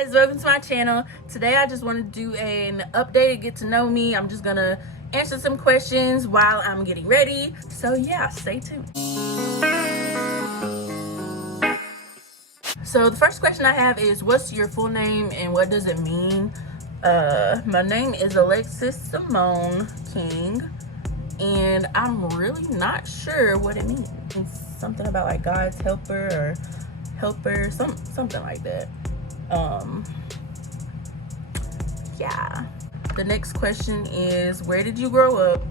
guys, welcome to my channel. Today I just want to do an update, get to know me. I'm just gonna answer some questions while I'm getting ready, so yeah, stay tuned. So the first question I have is, what's your full name and what does it mean? My name is Alexis Simone King, and I'm really not sure what it means. It's something about like God's helper or helper, something like that. Yeah. The next question is, where did you grow up?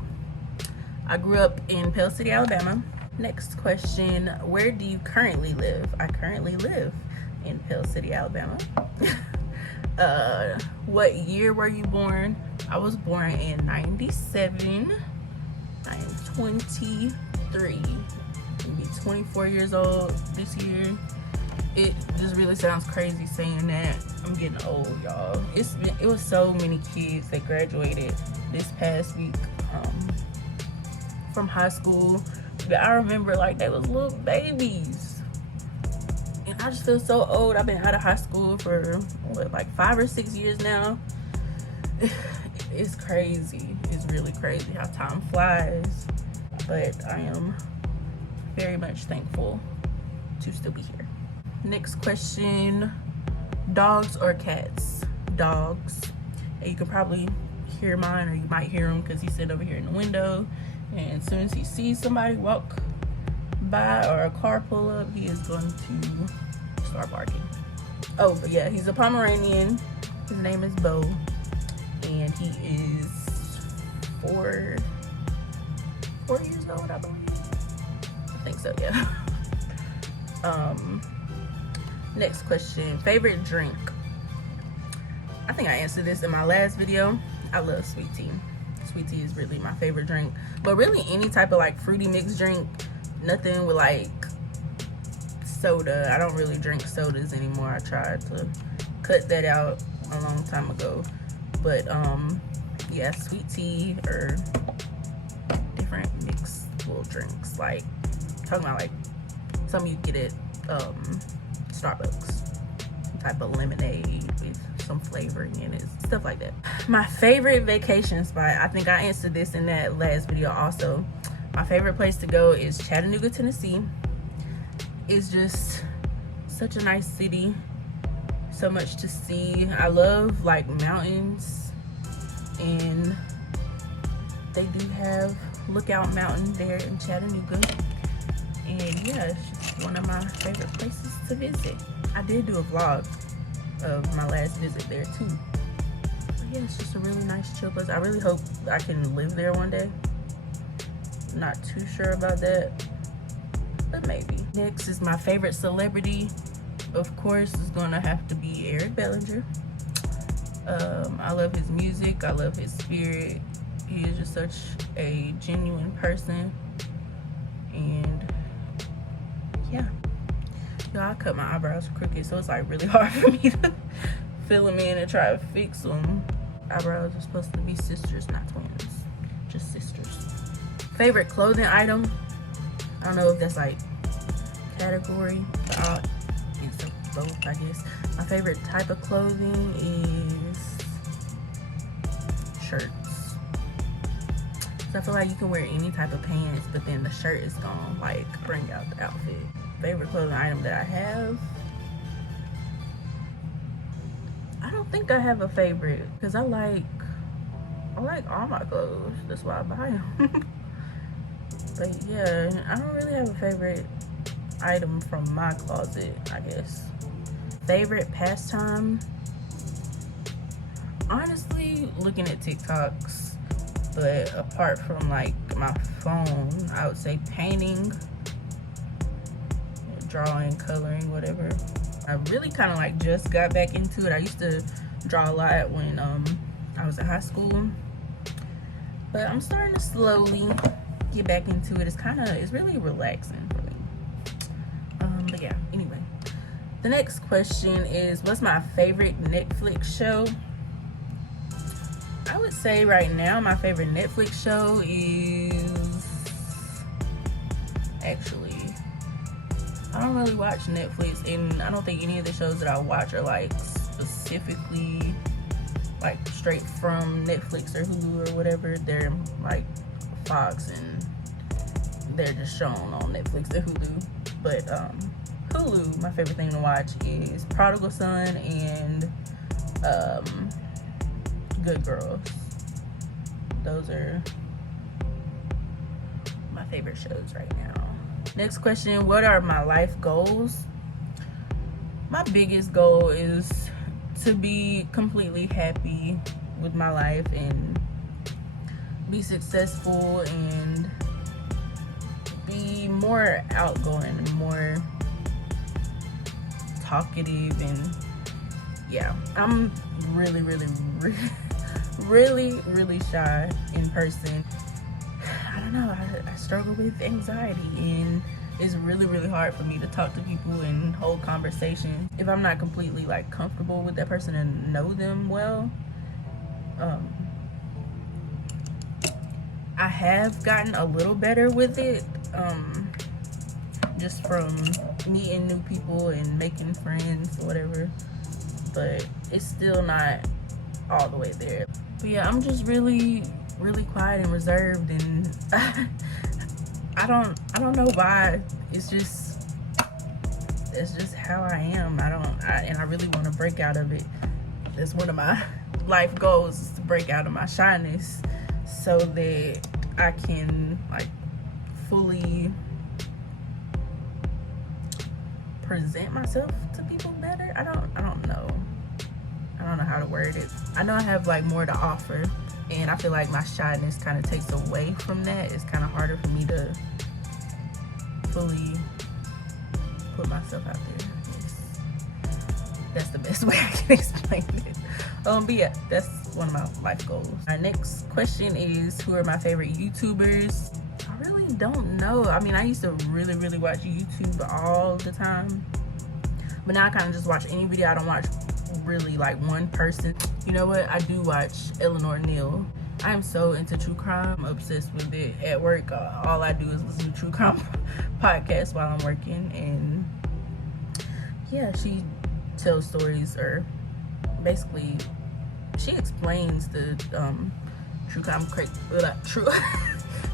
I grew up in Pell City, Alabama. Next question, where do you currently live? I currently live in Pell City, Alabama. What year were you born? I was born in 97. I am 23. I'll be 24 years old this year. It just really sounds crazy saying that. I'm getting old, y'all. It was so many kids that graduated this past week from high school. But I remember like they was little babies. And I just feel so old. I've been out of high school for what, like 5 or 6 years now. It's crazy. It's really crazy how time flies. But I am very much thankful to still be here. Next question, dogs or cats? Dogs. And you can probably hear mine, or you might hear him because he's sitting over here in the window, and as soon as he sees somebody walk by or a car pull up, he is going to start barking. Oh, but yeah, he's a Pomeranian. His name is Bo, and he is 4 years old, I believe. I think so, yeah. Next question, favorite drink? I think I answered this in my last video. I love sweet tea. Sweet tea is really my favorite drink, but really any type of like fruity mixed drink. Nothing with like soda. I don't really drink sodas anymore. I tried to cut that out a long time ago, but yeah, sweet tea or different mixed little drinks, like I'm talking about like some you get at Starbucks, some type of lemonade with some flavoring in it, stuff like that. My favorite vacation spot, I think I answered this in that last video also. My favorite place to go is Chattanooga, Tennessee. It's just such a nice city, so much to see. I love like mountains, and they do have Lookout Mountain there in Chattanooga. And yeah, it's just one of my favorite places to visit. I did do a vlog of my last visit there too. But yeah, it's just a really nice chill place. I really hope I can live there one day. Not too sure about that, but maybe. Next is my favorite celebrity. Of course, it's gonna have to be Eric Bellinger. I love his music. I love his spirit. He is just such a genuine person. And yeah, I cut my eyebrows crooked, so it's like really hard for me to fill them in and try to fix them. Eyebrows are supposed to be sisters, not twins, just sisters. Favorite clothing item? I don't know if that's like category, but I'll answer both, I guess. My favorite type of clothing is shirts. So I feel like you can wear any type of pants, but then the shirt is gonna like bring out the outfit. Favorite clothing item that I have? I don't think I have a favorite, because I like all my clothes. That's why I buy them. But yeah, I don't really have a favorite item from my closet, I guess. Favorite pastime? Honestly, looking at TikToks. But apart from like my phone, I would say painting, drawing, coloring, whatever. I really kind of like just got back into it. I used to draw a lot when I was in high school, but I'm starting to slowly get back into it. It's really relaxing for me. But yeah, anyway, the next question is, what's my favorite Netflix show? I would say right now my favorite Netflix show is, actually, I don't really watch Netflix, and I don't think any of the shows that I watch are like specifically like straight from Netflix or Hulu or whatever. They're like Fox, and they're just shown on Netflix or Hulu. But Hulu, my favorite thing to watch is Prodigal Son and Good Girls. Those are my favorite shows right now. Next question, what are my life goals? My biggest goal is to be completely happy with my life and be successful and be more outgoing and more talkative. And yeah, I'm really shy in person. I don't know, I struggle with anxiety, and it's really hard for me to talk to people and hold conversations if I'm not completely like comfortable with that person and know them well. I have gotten a little better with it, just from meeting new people and making friends or whatever, but it's still not all the way there. But yeah, I'm just really quiet and reserved, and I don't know why. It's just how I am. And I really want to break out of it. That's one of my life goals, is to break out of my shyness so that I can like fully present myself to people better. I don't know how to word it. I know I have like more to offer, and I feel like my shyness kind of takes away from that. It's kind of harder for me to fully put myself out there. That's the best way I can explain it. But yeah, that's one of my life goals. Our next question is, who are my favorite YouTubers? I really don't know. I mean, I used to really watch YouTube all the time, but now I kind of just watch any video. I don't watch really like one person. You know what? I do watch Eleanor Neal. I am so into true crime. I'm obsessed with it. At work, all I do is listen to true crime podcasts while I'm working, and yeah, she tells stories, or basically she explains the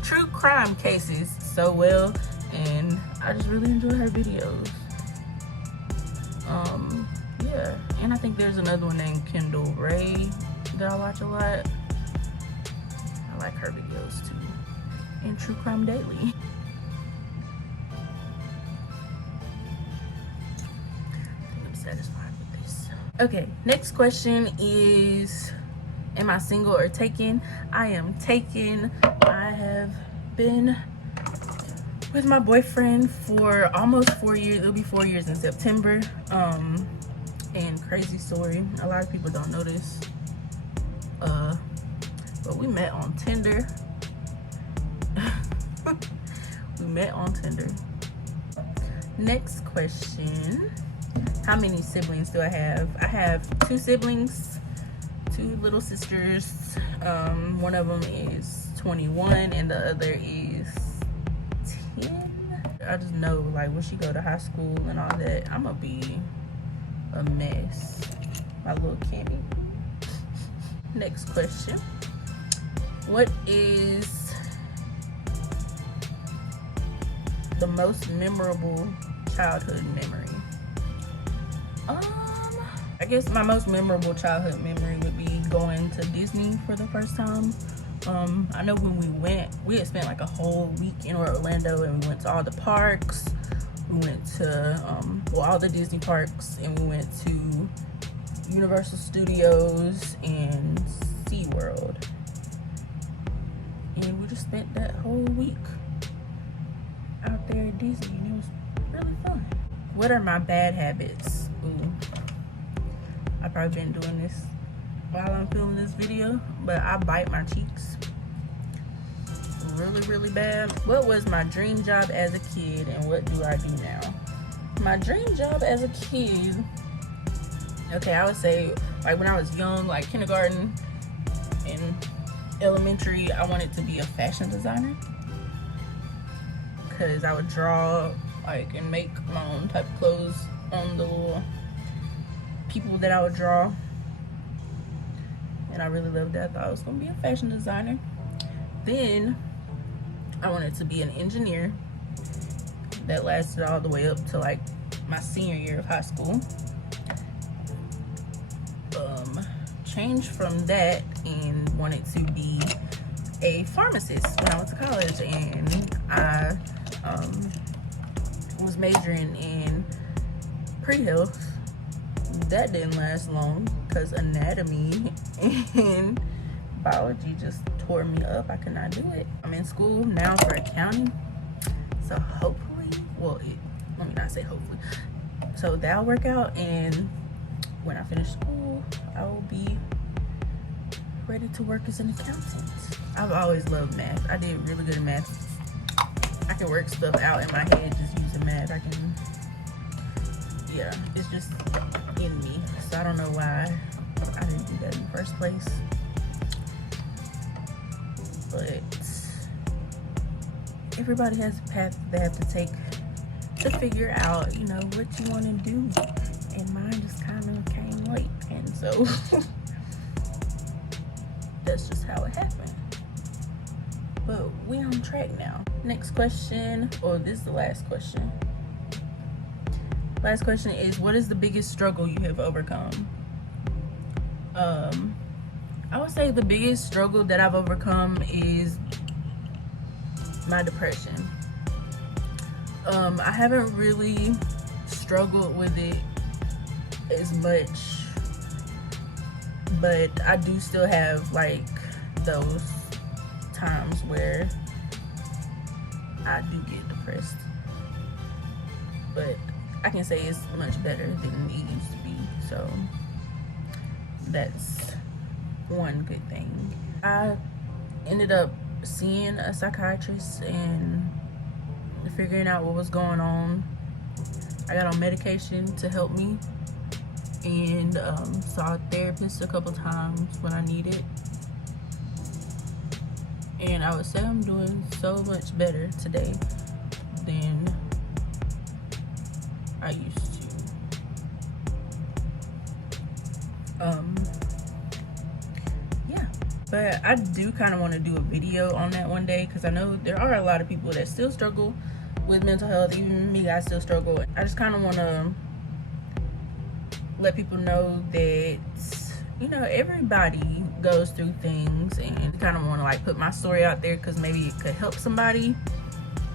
true crime cases so well, and I just really enjoy her videos. Yeah, and I think there's another one named Kendall Ray that I watch a lot. I like her videos too. And True Crime Daily. I think I'm satisfied with this. Okay, next question is, am I single or taken? I am taken. I have been with my boyfriend for almost 4 years. It'll be 4 years in September. And crazy story, a lot of people don't know this, but we met on Tinder. We met on Tinder. Next question, how many siblings do I have? I have 2 siblings, 2 little sisters. One of them is 21 and the other is 10. I just know, like, when she go to high school and all that, I'm gonna be a mess. My little Kimmy. Next question, what is the most memorable childhood memory? I guess my most memorable childhood memory would be going to Disney for the first time. I know when we went, we had spent like a whole week in Orlando, and we went to all the parks. We went to all the Disney parks, and we went to Universal Studios and SeaWorld. And we just spent that whole week out there at Disney, and it was really fun. What are my bad habits? Ooh, I've probably been doing this while I'm filming this video, but I bite my cheeks really bad. What was my dream job as a kid, and what do I do now? My dream job as a kid, okay, I would say like when I was young, like kindergarten and elementary, I wanted to be a fashion designer, because I would draw like and make my own type of clothes on the little people that I would draw, and I really loved that. I thought I was gonna be a fashion designer. Then I wanted to be an engineer. That lasted all the way up to like my senior year of high school. Changed from that and wanted to be a pharmacist when I went to college, and I was majoring in pre-health. That didn't last long because anatomy and biology just tore me up. I could not do it. I'm in school now for accounting, so hopefully, well, let me not say hopefully, so that'll work out, and when I finish school I will be ready to work as an accountant. I've always loved math. I did really good in math. I can work stuff out in my head just using math. Yeah, it's just in me. So I don't know why I didn't do that in the first place. But everybody has a path they have to take to figure out, you know, what you want to do. And mine just kind of came late. And so that's just how it happened. But we on track now. Next question, or this is the last question. Last question is, what is the biggest struggle you have overcome? I would say the biggest struggle that I've overcome is my depression. I haven't really struggled with it as much, but I do still have like those times where I do get depressed, but I can say it's much better than it used to be, so that's one good thing. I ended up seeing a psychiatrist and figuring out what was going on. I got on medication to help me, and saw a therapist a couple times when I needed. And I would say I'm doing so much better today than I used to. Yeah, but I do kind of want to do a video on that one day, because I know there are a lot of people that still struggle with mental health. Even me, I still struggle. I just kind of want to let people know that, you know, everybody goes through things, and kind of want to like put my story out there because maybe it could help somebody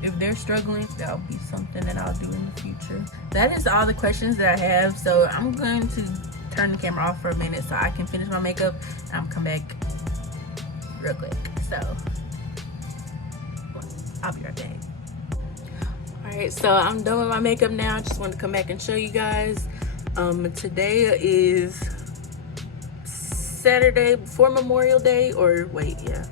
if they're struggling. That'll be something that I'll do in the future. That is all the questions that I have, so I'm going to turn the camera off for a minute so I can finish my makeup, and I'll come back real quick. So I'll be right back. Alright, so I'm done with my makeup now. I just wanted to come back and show you guys. Today is Saturday before Memorial Day, or wait, yeah,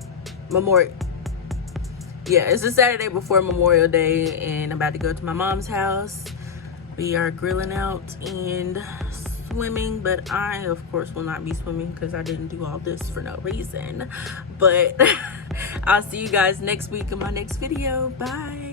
it's the Saturday before Memorial Day, and I'm about to go to my mom's house. We are grilling out and swimming, but I of course will not be swimming because I didn't do all this for no reason. But I'll see you guys next week in my next video. Bye.